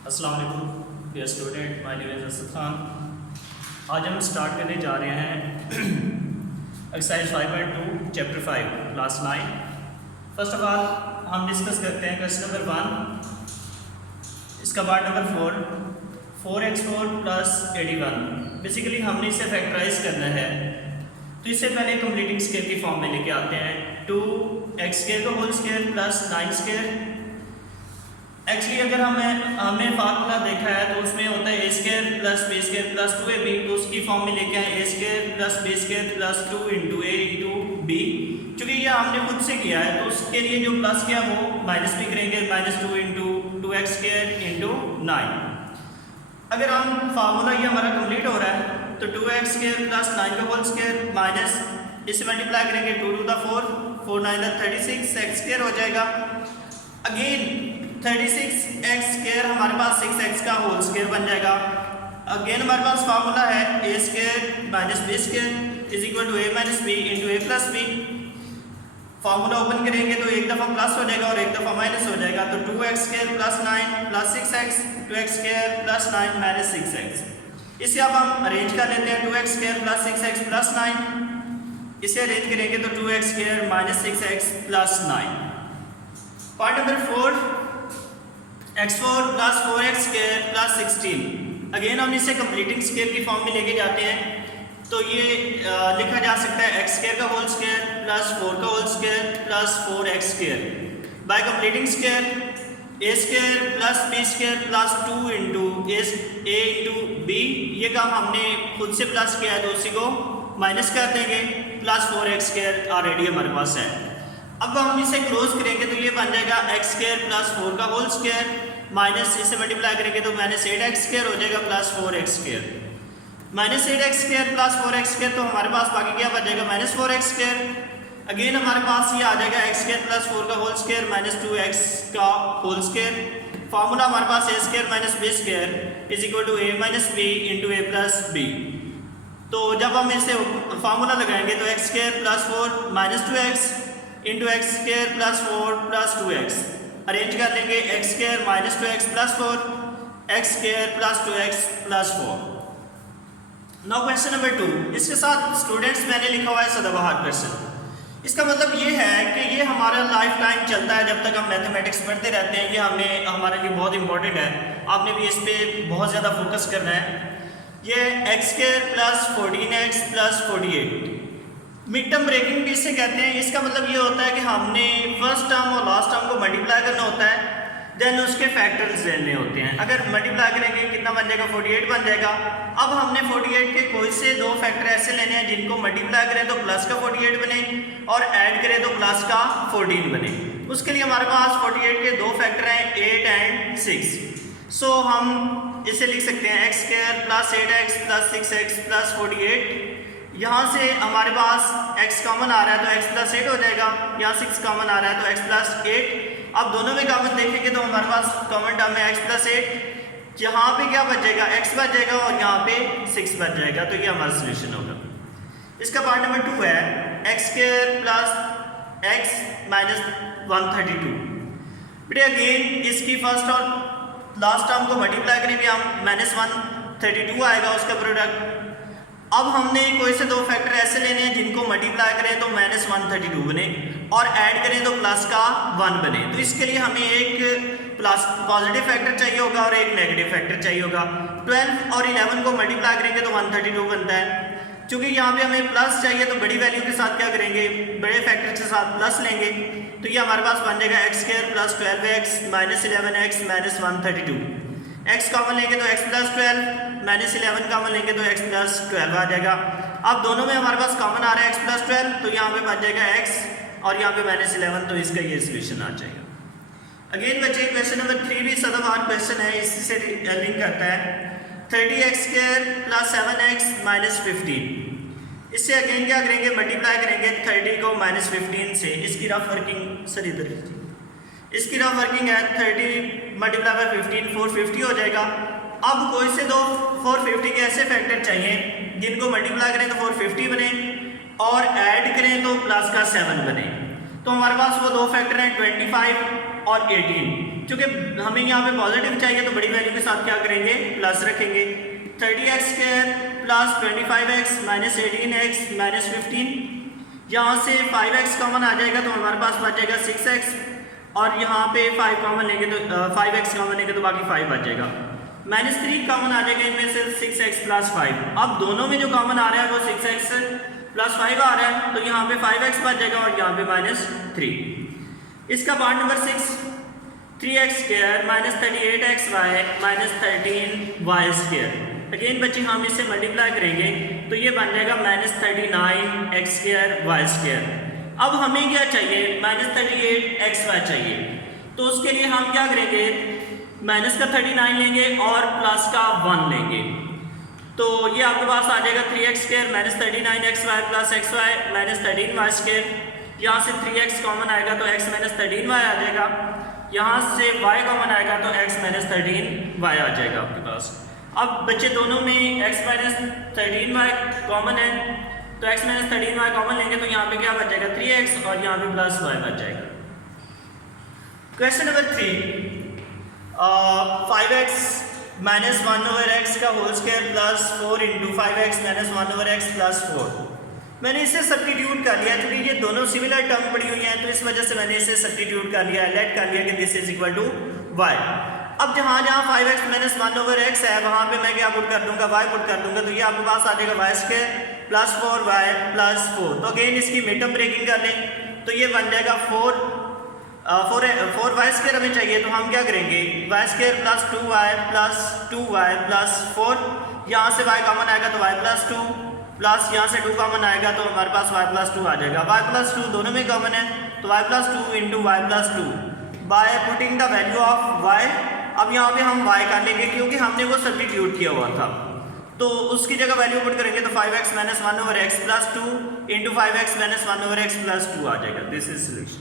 अस्सलाम वालेकुम dear student, my name is Asad Khan. आज हम स्टार्ट करने जा रहे हैं exercise 5.2 chapter 5 class 9। First of all हम डिस्कस करते हैं क्वेश्चन नंबर 1, इसका part number 4x4 plus 81। Basically हमने इसे फैक्टराइज करना है, तो इससे पहले कंप्लीटिंग स्केयर की फॉर्म में लेके आते हैं 2x² का होल स्केयर प्लस 9²। एक्चुअली अगर हमने फार्मूला देखा है तो उसमें होता है a² plus b² plus 2ab, तो उसकी फॉर्म में लेके आए a² plus b² plus 2 into a into b। चूँकि ये हमने खुद से किया है तो उसके लिए जो प्लस किया वो माइनस भी करेंगे, -2 इंटू 2x² इंटू 9। अगर हम फार्मूला ये हमारा कंप्लीट हो रहा है तो 2x² प्लस 9 का होल स्केयर माइनस इसे मल्टीप्लाई करेंगे 2 टू द 4, 4 9 36, x² हो जाएगा। अगेन 36x² हमारे पास 6x का होल स्केयर बन जाएगा। अगेन हमारे पास फार्मूला है a² minus b² is equal to a minus b into a plus b। Formula open करेंगे तो एक दफ़ा प्लस हो जाएगा और एक दफ़ा माइनस हो जाएगा, तो 2x² plus 9 plus 6x, 2x² plus 9 minus 6x। इसे अब हम अरेंज कर लेते हैं 2x² प्लस 6x प्लस 9। इसे अरेंज करेंगे तो 2x² minus 6x plus 9। Part number 4, x4 plus 4x² plus 16। Again हम इसे कंप्लीटिंग स्केयर की फॉर्म में लेके जाते हैं, तो ये लिखा जा सकता है x² का होल स्केयर प्लस 4 का whole square plus 4x²। By completing square a² plus b² plus 2 into a into b। ये काम हमने खुद से प्लस किया है तो उसी को माइनस कर देंगे, प्लस 4x² ऑलरेडी हमारे पास है। अब हम इसे क्लोज करेंगे तो ये बन जाएगा x² प्लस 4 का होल स्केयर माइनस इसे मल्टीप्लाई करेंगे तो माइनस 8x² हो जाएगा plus 4x²। Minus 8x² plus 4x² तो हमारे पास बाकी क्या बचेगा माइनस 4x²। अगेन हमारे पास ये आ जाएगा x² प्लस 4 का होल स्केयर माइनस 2x का होल स्केयर। फार्मूला हमारे पास a² minus b² is equal to a minus b into a plus b। तो जब हम इसे फार्मूला लगाएंगे तो x² plus 4 minus 2x into x² plus 4 plus 2x। Arrange कर लेंगे x² minus 2x plus 4, x² plus 2x plus 4। Now question number 2, इसके साथ स्टूडेंट्स मैंने लिखा हुआ है सदाबहार क्वेश्चन। इसका मतलब ये है कि ये हमारा लाइफ टाइम चलता है जब तक हम मैथमेटिक्स पढ़ते रहते हैं। ये हमारे लिए बहुत इंपॉर्टेंट है, आपने भी इस पर बहुत ज़्यादा फोकस करना है। ये x² plus 14x plus 48 mid term breaking भी इससे कहते हैं। इसका मतलब ये होता है कि हमने फर्स्ट टर्म और लास्ट टर्म को मल्टीप्लाई करना होता है, देन उसके फैक्टर्स लेने होते हैं। अगर मल्टीप्लाई करेंगे कितना बन जाएगा 48 बन जाएगा। अब हमने 48 के कोई से दो फैक्टर ऐसे लेने हैं जिनको मल्टीप्लाई करें तो प्लस का 48 बने और ऐड करें तो प्लस का 14 बने। उसके लिए हमारे पास 48 के दो फैक्टर हैं 8 एंड 6। सो हम इसे लिख सकते हैं x² plus 8x plus 6x plus 48। यहाँ से हमारे पास x कॉमन आ रहा है तो x प्लस 8 हो जाएगा, यहाँ 6 कॉमन आ रहा है तो x प्लस 8। अब दोनों में कॉमन देखेंगे तो हमारे पास कॉमन टर्म है x प्लस 8। यहाँ पे क्या बचेगा x बच जाएगा और यहाँ पे 6 बच जाएगा, तो ये हमारा सोल्यूशन होगा। इसका पार्ट नंबर 2 है x² प्लस x माइनस 132। बेटे अगेन इसकी फर्स्ट और लास्ट टर्म को मल्टीप्लाई करेंगे हम माइनस 132 आएगा उसका प्रोडक्ट। अब हमने कोई से दो फैक्टर ऐसे लेने हैं जिनको मल्टीप्लाई करें तो माइनस 132 बने और ऐड करें तो प्लस का 1 बने। तो इसके लिए हमें एक प्लस पॉजिटिव फैक्टर चाहिए होगा और एक नेगेटिव फैक्टर चाहिए होगा। 12 और 11 को मल्टीप्लाई करेंगे तो 132 बनता है। क्योंकि यहाँ पे हमें प्लस चाहिए तो बड़ी वैल्यू के साथ क्या करेंगे, बड़े फैक्टर के साथ प्लस लेंगे, तो ये हमारे पास बन जाएगा x² plus 12x minus 11x minus 132। x common लेंगे तो x प्लस 12 माइनस 11 कॉमन लेंगे तो x प्लस 12 आ जाएगा। अब दोनों में हमारे पास कॉमन आ रहा है x प्लस 12, तो यहाँ पे बच जाएगा x और यहाँ पे माइनस 11, तो इसका ये सोल्यूशन आ जाएगा। अगेन बच्चे क्वेश्चन नंबर 3 भी सदाबहार क्वेश्चन है, इससे लिंक करता है 30x² प्लस 7x माइनस 15। इससे अगेन क्या करेंगे, मल्टीप्लाई करेंगे 30 को माइनस 15 से। इसकी रफ वर्किंग सर इधर इसकी रफ वर्किंग है 30 मल्टीप्लाई बाय 15 450 हो जाएगा। अब कोई से दो 450 के ऐसे फैक्टर चाहिए जिनको मल्टीप्लाई करें तो 450 बने और ऐड करें तो प्लस का 7 बने। तो हमारे पास वो दो फैक्टर हैं 25 और 18। चूँकि हमें यहाँ पे पॉजिटिव चाहिए तो बड़ी वैल्यू के साथ क्या करेंगे, प्लस रखेंगे। 30x square plus 25x minus 18x minus 15, यहाँ से 5x कॉमन आ जाएगा तो हमारे पास बच जाएगा 6x, और यहाँ पे 5 कॉमन लेंगे तो 5x कॉमन लेंगे तो बाकी 5 बच जाएगा। -3 कॉमन आ जाएगा इनमें से 6x प्लस 5। अब दोनों में जो कॉमन आ रहा है वो 6x प्लस 5 आ रहा है, तो यहाँ पे 5x बच जाएगा और यहाँ पे -3। इसका part number 6, 3x square minus 38xy minus 13y square. Again बच्चे हम इसे मल्टीप्लाई करेंगे तो ये बन जाएगा -39x स्क्वायर y स्क्वायर। अब हमें क्या चाहिए, -38xy चाहिए, तो उसके लिए हम क्या करेंगे, माइनस का 39 लेंगे और प्लस का 1 लेंगे, तो ये आपके पास आ जाएगा 3x square minus 39xy plus xy minus 13y square. यहाँ से 3x कॉमन आएगा तो x माइनस 13y आ जाएगा, यहाँ से y कॉमन आएगा तो x माइनस 13y आ जाएगा आपके पास। अब बच्चे दोनों में x माइनस 13y कॉमन है, तो x माइनस 13y कॉमन लेंगे तो यहाँ पे क्या बच जाएगा 3x और यहाँ पे प्लस y बच जाएगा। Question number 3, 5x minus 1/x का whole square plus 4 into 5x minus 1/x plus 4। मैंने इसे सब्स्टिट्यूट कर लिया, क्योंकि ये दोनों सिमिलर टर्म पड़ी हुई हैं तो इस वजह से मैंने इसे सब्स्टिट्यूट कर लिया, लेट कर लिया कि this is equal to y। अब जहाँ 5x माइनस 1/x है वहाँ पे मैं क्या पुट कर दूंगा, y पुट कर दूंगा, तो ये आपके पास आ जाएगा y square plus 4y plus 4। तो अगेन इसकी मिडटर्म ब्रेकिंग कर लें तो ये बन जाएगा 4y स्क्वायर हमें चाहिए, तो हम क्या करेंगे, y square plus 2y plus 4, यहाँ से y कॉमन आएगा तो y प्लस 2 प्लस यहाँ से 2 कॉमन आएगा तो हमारे पास y प्लस 2 आ जाएगा। y प्लस 2 दोनों में कॉमन है तो y plus 2 into y plus 2 by putting the value of y। अब यहाँ पे हम y कर लेंगे क्योंकि हमने वो सब्स्टिट्यूट किया हुआ था, तो उसकी जगह वैल्यू पुट करेंगे तो 5x minus 1/x plus 2 into 5x minus 1/x plus 2 आ जाएगा। This is solution.